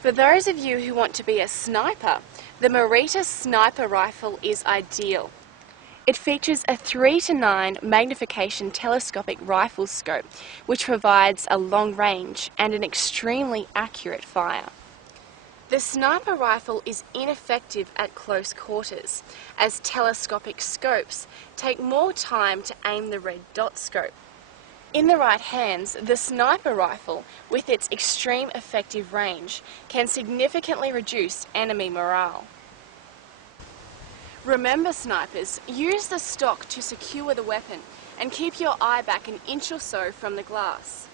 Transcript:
For those of you who want to be a sniper, the Morita Sniper Rifle is ideal. It features a 3 to 9 magnification telescopic rifle scope, which provides a long range and an extremely accurate fire. The sniper rifle is ineffective at close quarters, as telescopic scopes take more time to aim the red dot scope. In the right hands, the sniper rifle, with its extreme effective range, can significantly reduce enemy morale. Remember, snipers, use the stock to secure the weapon and keep your eye back an inch or so from the glass.